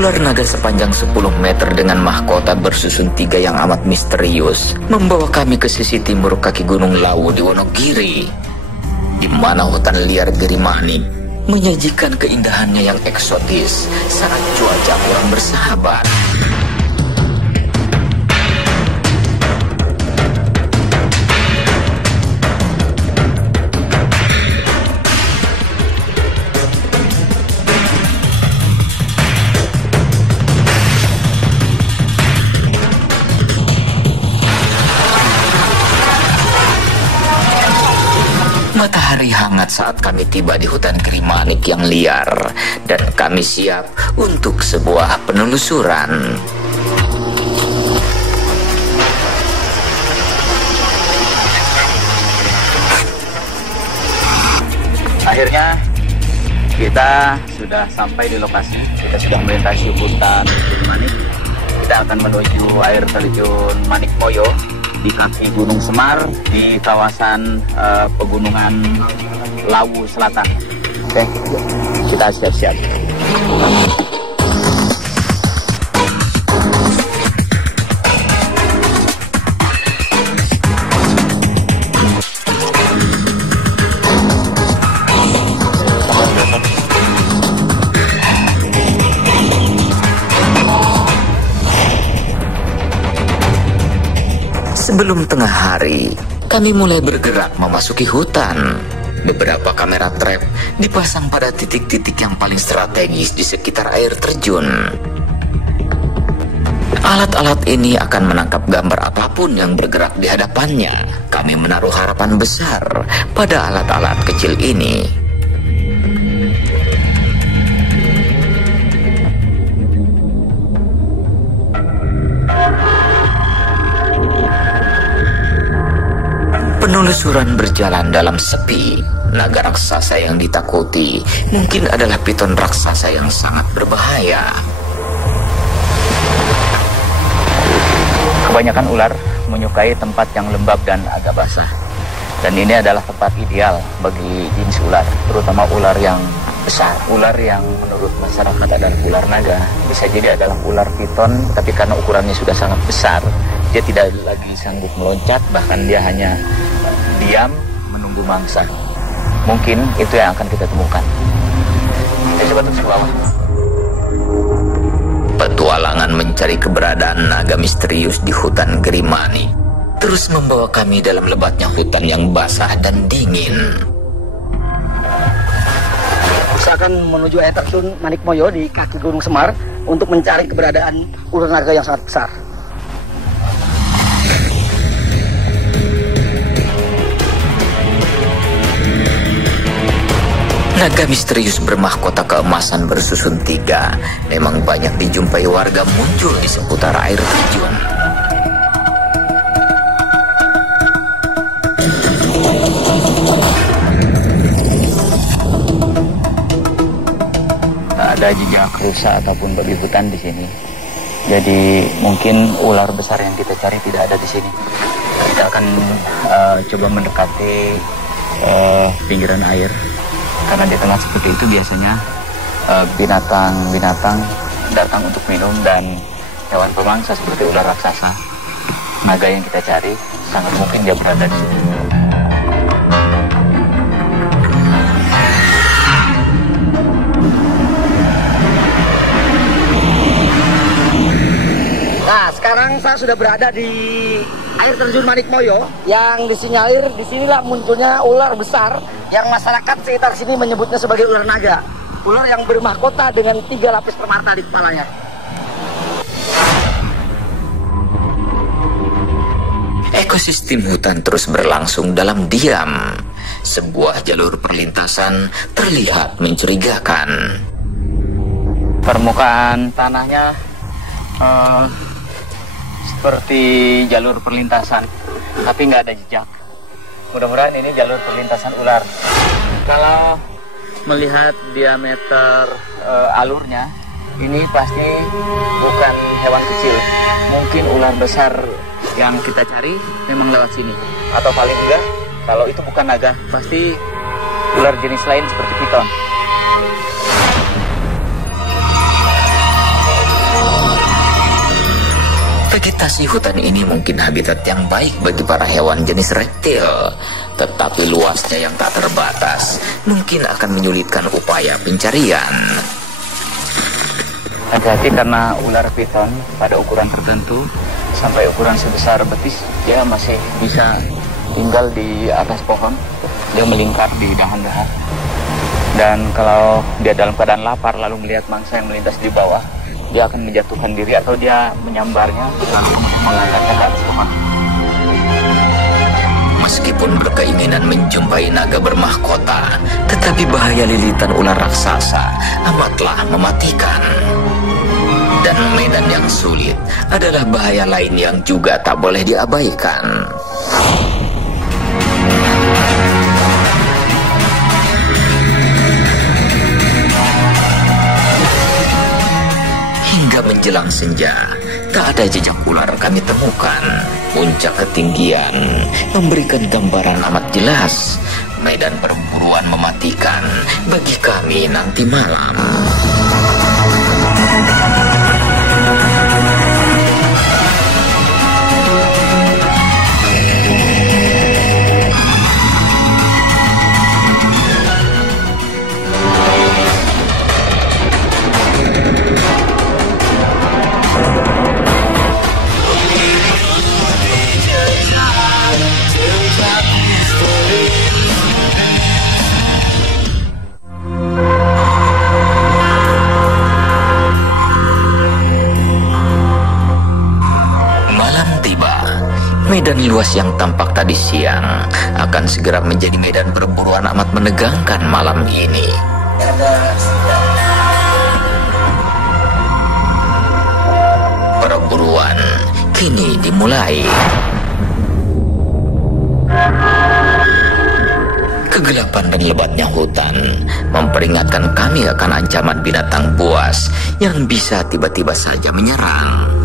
Ular naga sepanjang 10 meter dengan mahkota bersusun 3 yang amat misterius membawa kami ke sisi timur kaki Gunung Lawu di Wonogiri, di mana hutan liar Girimanik menyajikan keindahannya yang eksotis saat cuaca kurang bersahabat. Matahari hangat saat kami tiba di hutan Girimanik yang liar, dan kami siap untuk sebuah penelusuran. Akhirnya kita sudah sampai di lokasi. Kita sudah melintasi hutan Girimanik. Kita akan menuju air terjun Manikmoyo di kaki Gunung Semar di kawasan pegunungan Lawu Selatan. Oke, kita siap-siap. Sebelum tengah hari, kami mulai bergerak memasuki hutan. Beberapa kamera trap dipasang pada titik-titik yang paling strategis di sekitar air terjun. Alat-alat ini akan menangkap gambar apapun yang bergerak di hadapannya. Kami menaruh harapan besar pada alat-alat kecil ini. Penelusuran berjalan dalam sepi. Naga raksasa yang ditakuti mungkin adalah piton raksasa yang sangat berbahaya. Kebanyakan ular menyukai tempat yang lembab dan agak basah. Dan ini adalah tempat ideal bagi jenis ular, terutama ular yang besar. Ular yang menurut masyarakat adalah ular naga bisa jadi adalah ular piton, tapi karena ukurannya sudah sangat besar, dia tidak lagi sanggup meloncat, bahkan dia hanya diam menunggu mangsa. Mungkin itu yang akan kita temukan. Kita coba terus ke bawah. Petualangan mencari keberadaan naga misterius di hutan Girimanik terus membawa kami dalam lebatnya hutan yang basah dan dingin. Kita akan menuju air terjun Manikmoyo di kaki Gunung Semar untuk mencari keberadaan ular naga yang sangat besar. Naga misterius bermahkota keemasan bersusun 3 memang banyak dijumpai warga muncul di seputar air terjun. Tak ada jejak rusa ataupun babi hutan di sini. Jadi mungkin ular besar yang kita cari tidak ada di sini. Kita akan coba mendekati pinggiran air. Karena di tengah seperti itu biasanya binatang-binatang datang untuk minum, dan hewan pemangsa seperti ular raksasa, naga yang kita cari, sangat mungkin dia berada di sini. Nah, sekarang saya sudah berada di air terjun Manikmoyo yang disinyalir disinilah munculnya ular besar yang masyarakat sekitar sini menyebutnya sebagai ular naga. Ular yang bermahkota dengan 3 lapis permata di kepalanya. Ekosistem hutan terus berlangsung dalam diam. Sebuah jalur perlintasan terlihat mencurigakan. Permukaan tanahnya seperti jalur perlintasan, tapi nggak ada jejak. Mudah-mudahan ini jalur perlintasan ular. Kalau melihat diameter alurnya, ini pasti bukan hewan kecil. Mungkin ular besar yang kita cari memang lewat sini. Atau paling enggak, kalau itu bukan naga, pasti ular jenis lain seperti piton. Vegetasi hutan ini mungkin habitat yang baik bagi para hewan jenis reptil, tetapi luasnya yang tak terbatas mungkin akan menyulitkan upaya pencarian. Hati-hati karena ular piton pada ukuran tertentu sampai ukuran sebesar betis, dia masih bisa tinggal di atas pohon. Dia melingkar di dahan-dahan. Dan kalau dia dalam keadaan lapar lalu melihat mangsa yang melintas di bawah, dia akan menjatuhkan diri atau dia menyambarnya lalu kemudian mengangkatnya ke atas pohon. Meskipun berkeinginan menjumpai naga bermahkota, tetapi bahaya lilitan ular raksasa amatlah mematikan. Dan medan yang sulit adalah bahaya lain yang juga tak boleh diabaikan. Hingga menjelang senja, tak ada jejak ular kami temukan. Puncak ketinggian memberikan gambaran amat jelas. Medan perburuan mematikan bagi kami nanti malam. Medan luas yang tampak tadi siang akan segera menjadi medan perburuan amat menegangkan malam ini. Perburuan kini dimulai. Kegelapan dan lebatnya hutan memperingatkan kami akan ancaman binatang buas yang bisa tiba-tiba saja menyerang.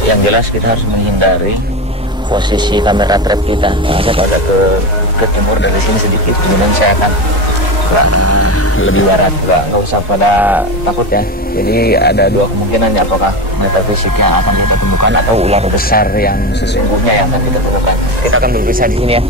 Yang jelas kita harus menghindari posisi kamera trap kita. Saya agak ke timur dari sini sedikit, kemudian saya akan lebih barat. Nggak usah pada takut ya. Jadi ada dua kemungkinan ya, apakah metafisik yang akan kita temukan atau ular besar yang sesungguhnya yang akan kita temukan. Kita akan berpisah di sini ya.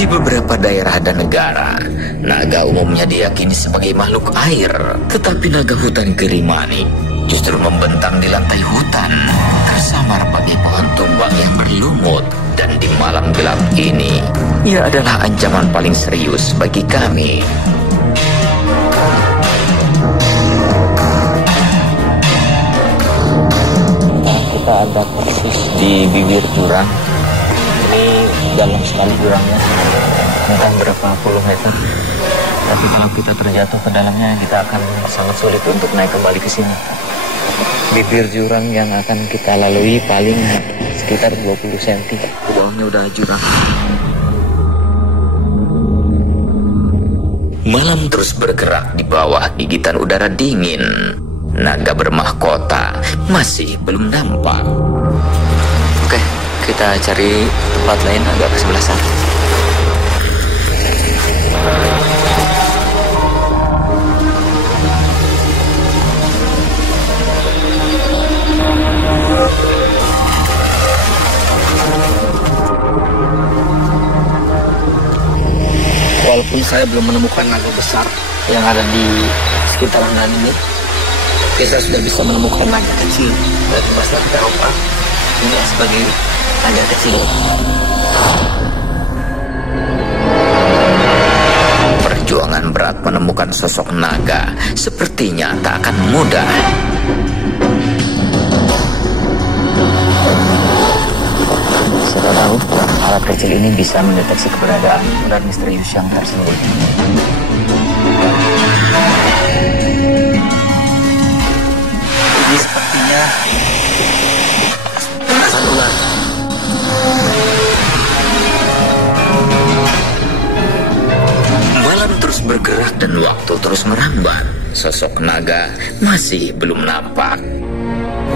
Di beberapa daerah dan negara, naga umumnya diyakini sebagai makhluk air. Tetapi naga hutan Girimanik justru membentang di lantai hutan, tersamar bagai pohon tumbang yang berlumut. Dan di malam gelap ini, ia adalah ancaman paling serius bagi kami. Kita ada persis di bibir jurang. Ini dalam sekali jurangnya, entah berapa puluh meter. Tapi kalau kita terjatuh ke dalamnya, kita akan sangat sulit untuk naik kembali ke sini. Bibir jurang yang akan kita lalui paling sekitar 20 cm. Ke bawahnya udah jurang. Malam terus bergerak di bawah gigitan udara dingin. Naga bermahkota masih belum nampak. Oke, kita cari tempat lain agak ke sebelah sana. Walaupun saya belum menemukan naga besar yang ada di sekitar hutan ini, kita sudah bisa menemukan naga kecil dari masalah Eropa. Ini sebagai naga kecil. Perjuangan berat menemukan sosok naga sepertinya tak akan mudah. Sudah tahu alat kecil ini bisa mendeteksi keberadaan ular misterius yang tersembunyi. Ini sepertinya asal ular. Malam terus bergerak dan waktu terus merambat. Sosok naga masih belum nampak.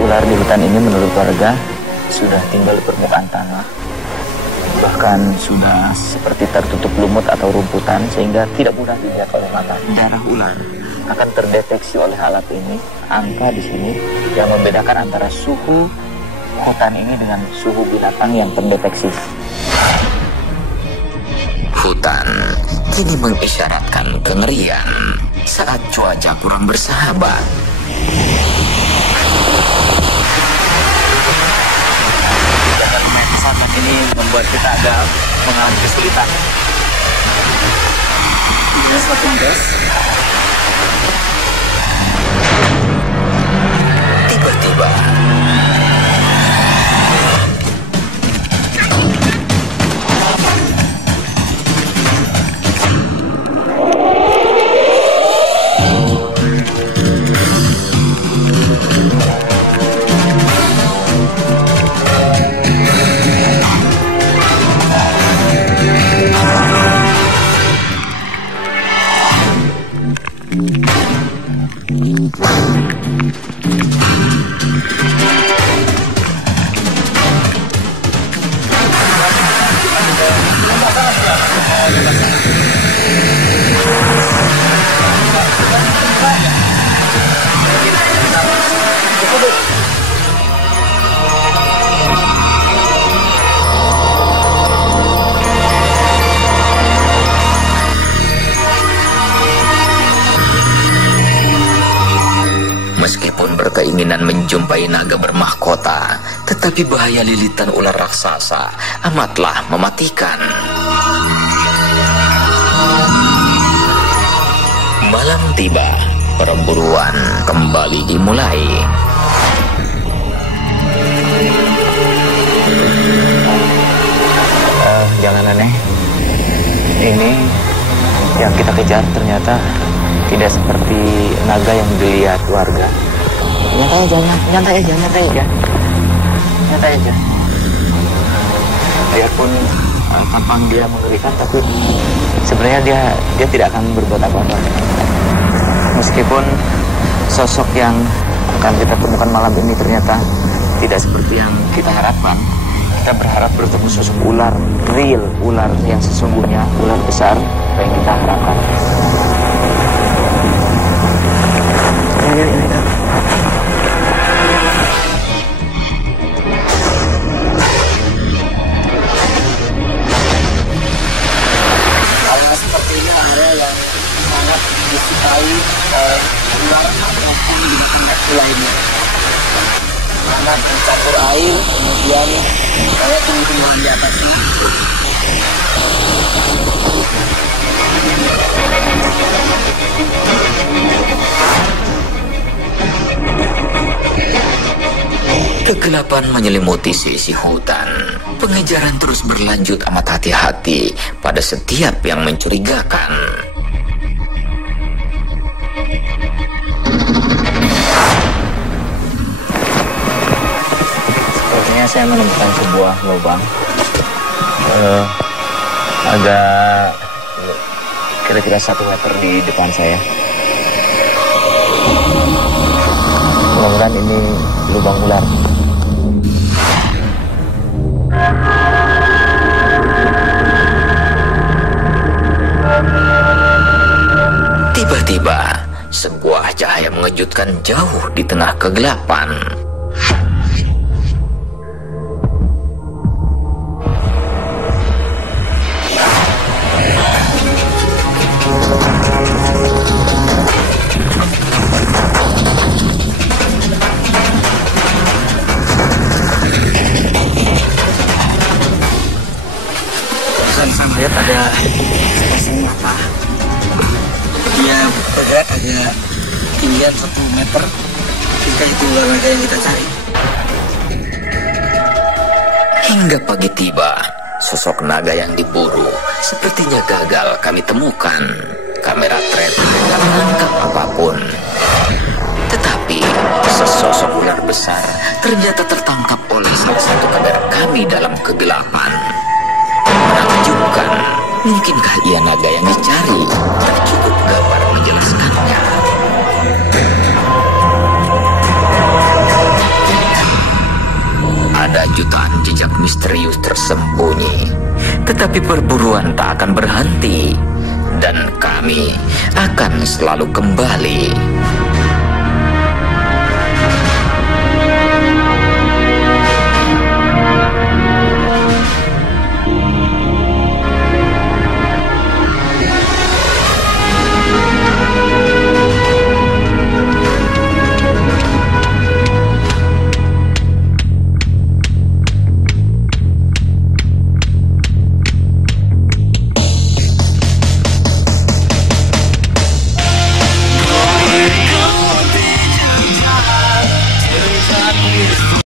Ular di hutan ini menurut warga sudah tinggal di permukaan tanah. Bahkan sudah seperti tertutup lumut atau rumputan sehingga tidak mudah dilihat oleh mata. Darah ular akan terdeteksi oleh alat ini. Angka di sini yang membedakan antara suhu hutan ini dengan suhu binatang yang terdeteksi. Hutan kini mengisyaratkan kengerian saat cuaca kurang bersahabat. Saat ini membuat kita agak mengalami kesulitan. Ini semakin gas. Tiba-tiba meskipun berkeinginan menjumpai naga bermahkota, tetapi bahaya lilitan ular raksasa amatlah mematikan. Malam tiba, perburuan kembali dimulai. Jangan aneh. Ini yang kita kejar ternyata tidak seperti naga yang dilihat warga. Nyantai aja. Biarpun tampang dia mengerikan, tapi sebenarnya dia tidak akan berbuat apa-apa. Meskipun sosok yang akan kita temukan malam ini ternyata tidak seperti yang kita harapkan. Kita berharap bertemu sosok ular real, ular yang sesungguhnya, ular besar yang kita harapkan. Ini. Area seperti ini area yang sangat disukai ular maupun binatang kecil lainnya. Karena tercampur air, kemudian kayak tumbuh-tumbuhan di atasnya. Kegelapan menyelimuti sisi hutan. Pengejaran terus berlanjut amat hati-hati pada setiap yang mencurigakan. Sepertinya saya menemukan sebuah lubang agak kira-kira 1 meter di depan saya. Mudah-mudahan ini lubang ular. Tiba-tiba sebuah cahaya mengejutkan jauh di tengah kegelapan. Saya melihat ada sepasang mata. Dia bergerak agak ketinggian 1 meter. Jika itu ular naga yang kita cari. Hingga pagi tiba, Sosok naga yang diburu sepertinya gagal kami temukan. Kamera trap tidak menangkap apapun. Tetapi sesosok ular besar ternyata tertangkap oleh salah satu kamera kami dalam kegelapan. Menakjubkan, mungkinkah ia naga yang dicari? Tak cukup gambar menjelaskannya. Ada jutaan jejak misterius tersembunyi, tetapi perburuan tak akan berhenti, dan kami akan selalu kembali.